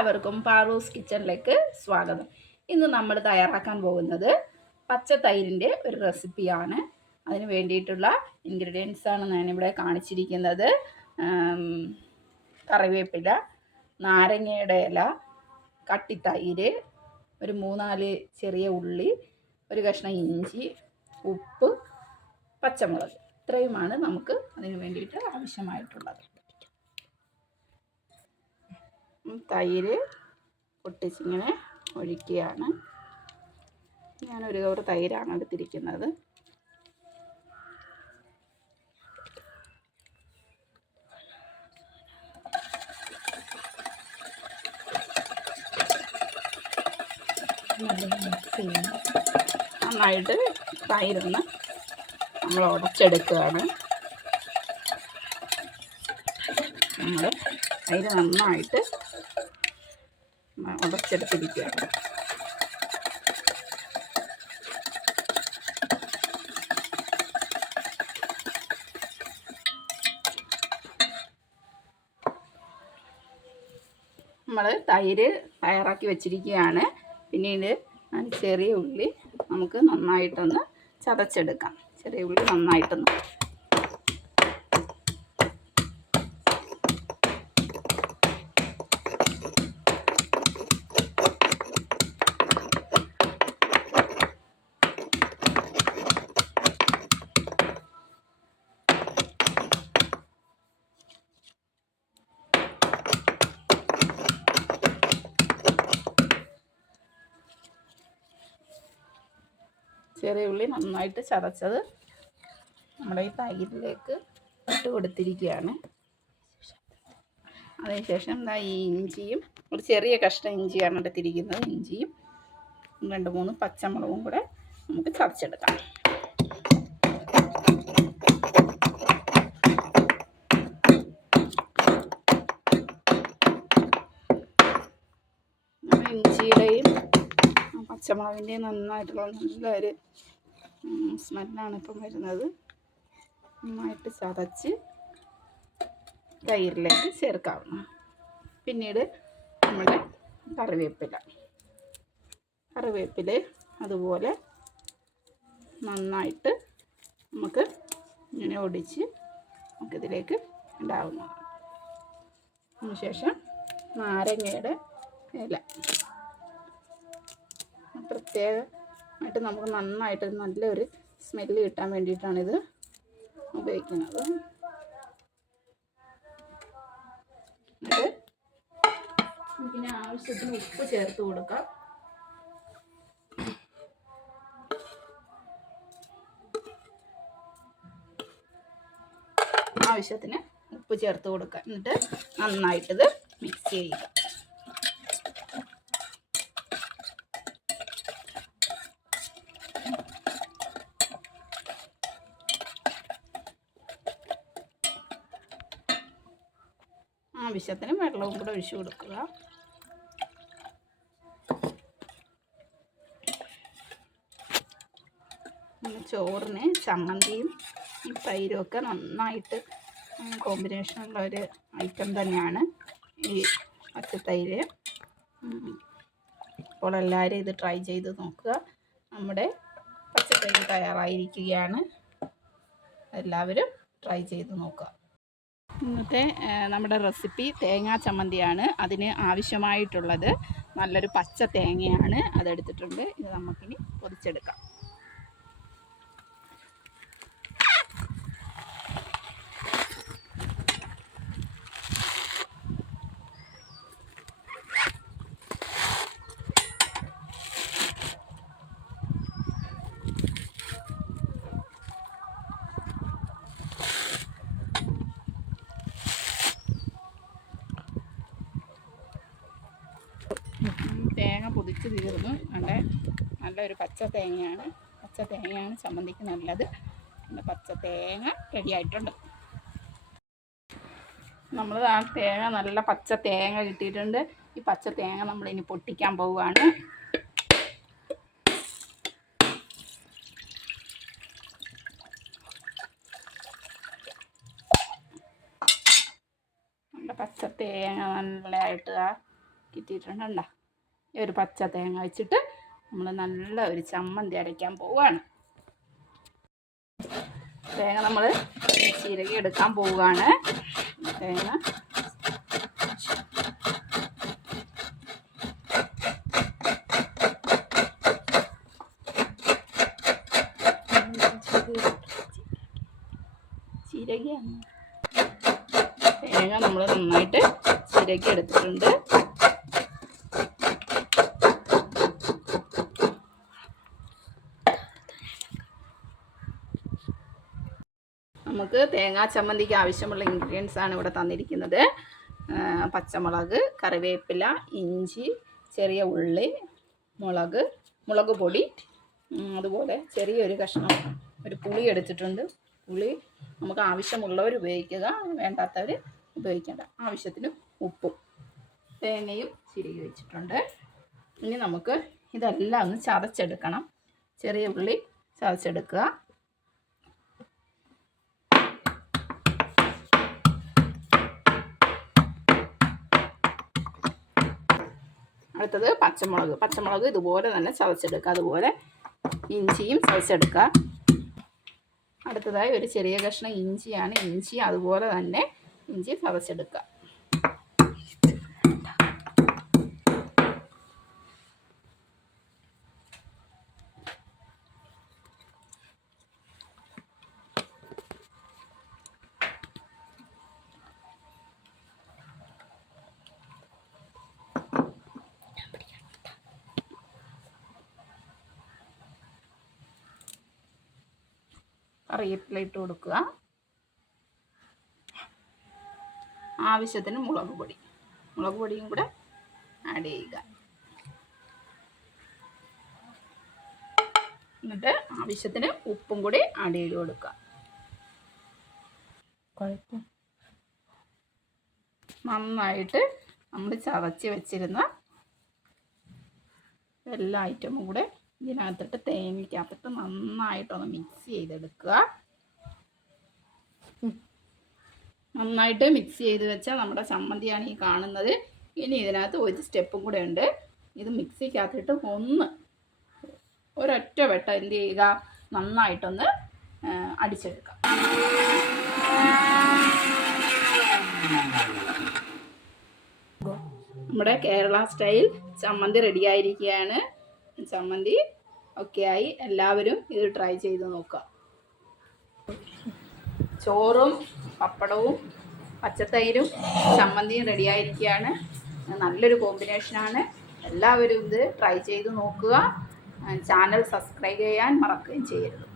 എല്ലാവർക്കും പാറൂസ് കിച്ചണിലേക്ക് സ്വാഗതം. ഇന്ന് നമ്മൾ തയ്യാറാക്കാൻ പോകുന്നത് പച്ചത്തൈരിൻ്റെ ഒരു റെസിപ്പിയാണ്. അതിന് വേണ്ടിയിട്ടുള്ള ഇൻഗ്രീഡിയൻസാണ് ഞാനിവിടെ കാണിച്ചിരിക്കുന്നത്. കറിവേപ്പില, നാരങ്ങയുടെ ഇല, കട്ടിത്തൈര്, ഒരു 3-4 ചെറിയ ഉള്ളി, ഒരു കഷ്ണം ഇഞ്ചി, ഉപ്പ്, പച്ചമുളക്. ഇത്രയുമാണ് നമുക്ക് അതിന് വേണ്ടിയിട്ട് ആവശ്യമായിട്ടുള്ളത്. തൈര് പൊട്ടിച്ചിങ്ങനെ ഒഴിക്കുകയാണ്. ഞാനൊരു കവർ തൈരാണ് എടുത്തിരിക്കുന്നത്. നന്നായിട്ട് തൈരൊന്ന് നമ്മൾ ഉടച്ചെടുക്കുകയാണ്. നമ്മൾ തൈര് നന്നായിട്ട് ഉടച്ചെടുത്തിരിക്കുകയാണ്. നമ്മൾ തൈര് തയ്യാറാക്കി വെച്ചിരിക്കുകയാണ്. പിന്നീട് ചെറിയ ഉള്ളി നമുക്ക് നന്നായിട്ടൊന്ന് ചതച്ചെടുക്കാം. ചെറിയ ഉള്ളി നന്നായിട്ടൊന്ന് ചെറിയ ഉള്ളി നന്നായിട്ട് ചതച്ചത് നമ്മുടെ ഈ തൈരിലേക്ക് ഇട്ട് കൊടുത്തിരിക്കുകയാണ്. അതിനുശേഷം ഈ ഇഞ്ചിയും, ഒരു ചെറിയ കഷ്ണം ഇഞ്ചിയാണ് എടുത്തിരിക്കുന്നത്. ഇഞ്ചിയും 2-3 പച്ചമുളകും കൂടെ നമുക്ക് ചതച്ചെടുക്കാം. ഇഞ്ചിയുടെയും പച്ചമുളകിൻ്റെയും നന്നായിട്ടുള്ള നല്ലൊരു സ്മെല്ലാണ് ഇപ്പം വരുന്നത്. നന്നായിട്ട് ചതച്ച് തൈരിലേക്ക് ചേർക്കാവുന്ന. പിന്നീട് നമ്മുടെ കറിവേപ്പില അതുപോലെ നന്നായിട്ട് നമുക്ക് ഇങ്ങനെ ഒടിച്ച് നമുക്കിതിലേക്ക് ഇടാവുന്നതാണ്. അതിനുശേഷം നാരങ്ങയുടെ ഇല പ്രത്യേകമായിട്ട് നമുക്ക് നന്നായിട്ട് നല്ലൊരു സ്മെല്ല് കിട്ടാൻ വേണ്ടിയിട്ടാണിത് ഉപയോഗിക്കുന്നത്. എന്നിട്ട് നമുക്കിനി ആവശ്യത്തിന് ഉപ്പ് ചേർത്ത് കൊടുക്കാം. ആവശ്യത്തിന് ഉപ്പ് ചേർത്ത് കൊടുക്കാം. എന്നിട്ട് നന്നായിട്ടിത് മിക്സ് ചെയ്യുക. ആവശ്യത്തിന് വെള്ളവും കൂടെ ഒഴിച്ചു കൊടുക്കുക. ചോറിന് ചമ്മന്തിയും ഈ തൈരും ഒക്കെ നന്നായിട്ട് കോമ്പിനേഷനുള്ള ഒരു ഐറ്റം തന്നെയാണ് ഈ പച്ചത്തൈര്. അപ്പോൾ എല്ലാവരും ഇത് ട്രൈ ചെയ്ത് നോക്കുക. നമ്മുടെ പച്ചത്തൈര് തയ്യാറായിരിക്കുകയാണ്. എല്ലാവരും ട്രൈ ചെയ്ത് നോക്കുക. ഇന്നത്തെ നമ്മുടെ റെസിപ്പി തേങ്ങാ ചമ്മന്തിയാണ്. അതിന് ആവശ്യമായിട്ടുള്ളത് നല്ലൊരു പച്ച തേങ്ങയാണ്, അതെടുത്തിട്ടുണ്ട്. ഇത് നമുക്കിനി പൊതിച്ചെടുക്കാം. തേങ്ങ പൊതിച്ച് തീർന്നു. നല്ലൊരു പച്ച തേങ്ങയാണ് ചമ്മന്തിക്ക് നല്ലത്. പച്ച തേങ്ങ റെഡി ആയിട്ടുണ്ട്. നമ്മൾ ആ തേങ്ങ നല്ല പച്ച തേങ്ങ കിട്ടിയിട്ടുണ്ട്. ഈ പച്ച തേങ്ങ നമ്മളിനി പൊട്ടിക്കാൻ പോവുകയാണ്. നല്ല പച്ച തേങ്ങ നല്ലതായിട്ട് കിട്ടിയിട്ടുണ്ട്. കണ്ടോ? ഈ ഒരു പച്ച തേങ്ങ വെച്ചിട്ട് നമ്മൾ നല്ല ഒരു ചമ്മന്തി അരയ്ക്കാൻ പോവുകയാണ്. തേങ്ങ നമ്മൾ ചിരകി എടുക്കാൻ പോവുകയാണ്. തേങ്ങ തേങ്ങ നമ്മൾ നന്നായിട്ട് ചിരകി എടുത്തിട്ടുണ്ട്. നമുക്ക് തേങ്ങാ ചമ്മന്തിക്ക് ആവശ്യമുള്ള ഇൻഗ്രീഡിയൻസ് ആണ് ഇവിടെ തന്നിരിക്കുന്നത്. പച്ചമുളക്, കറിവേപ്പില, ഇഞ്ചി, ചെറിയ ഉള്ളി, മുളക് പൊടി, അതുപോലെ ചെറിയൊരു കഷ്ണം ഒരു പുളി എടുത്തിട്ടുണ്ട്. പുളി നമുക്ക് ആവശ്യമുള്ളവർ ഉപയോഗിക്കുക, വേണ്ടാത്തവർ ഉപയോഗിക്കേണ്ട. ആവശ്യത്തിന് ഉപ്പും തേങ്ങയും ചിരകി വെച്ചിട്ടുണ്ട്. ഇനി നമുക്ക് ഇതെല്ലാം ഒന്ന് ചതച്ചെടുക്കണം. ചെറിയ ഉള്ളി ചതച്ചെടുക്കുക. അടുത്തത് പച്ചമുളക് ഇതുപോലെ തന്നെ ചതച്ചെടുക്കുക. അതുപോലെ ഇഞ്ചിയും ചതച്ചെടുക്കുക. അടുത്തതായി ഒരു ചെറിയ കഷ്ണം ഇഞ്ചിയാണ്. ഇഞ്ചി അതുപോലെ തന്നെ ഇഞ്ചി ചതച്ചെടുക്കുക. കറിവേപ്പില ഇട്ട് കൊടുക്കുക. ആവശ്യത്തിന് മുളക് പൊടിയും കൂടെ ആഡ് ചെയ്യുക. എന്നിട്ട് ആവശ്യത്തിന് ഉപ്പും കൂടി ആഡ് ചെയ്ത് കൊടുക്കുക. നന്നായിട്ട് നമ്മൾ ചതച്ച് വെച്ചിരുന്ന എല്ലാ ഐറ്റമും കൂടെ ഇതിനകത്തിട്ട് തേങ്ങയ്ക്കകത്തിട്ട് നന്നായിട്ടൊന്ന് മിക്സ് ചെയ്തെടുക്കുക. നന്നായിട്ട് മിക്സ് ചെയ്ത് വെച്ചാൽ നമ്മുടെ ചമ്മന്തിയാണ് ഈ കാണുന്നത്. ഇനി ഇതിനകത്ത് ഒരു സ്റ്റെപ്പും കൂടെ ഉണ്ട്. ഇത് മിക്സിക്കകത്തിട്ട് ഒരൊറ്റ വെട്ടം എന്ത് ചെയ്യുക, നന്നായിട്ടൊന്ന് അടിച്ചെടുക്കുക. നമ്മുടെ കേരള സ്റ്റൈൽ ചമ്മന്തി റെഡിയായിരിക്കുകയാണ്. ചമ്മന്തി ഒക്കെ ആയി. എല്ലാവരും ഇത് ട്രൈ ചെയ്ത് നോക്കുക. ചോറും പപ്പടവും പച്ചത്തൈരും ചമ്മന്തിയും റെഡിയായിരിക്കുകയാണ്. നല്ലൊരു കോമ്പിനേഷനാണ്. എല്ലാവരും ഇത് ട്രൈ ചെയ്ത് നോക്കുക. ചാനൽ സബ്സ്ക്രൈബ് ചെയ്യാൻ മറക്കുകയും ചെയ്യരുത്.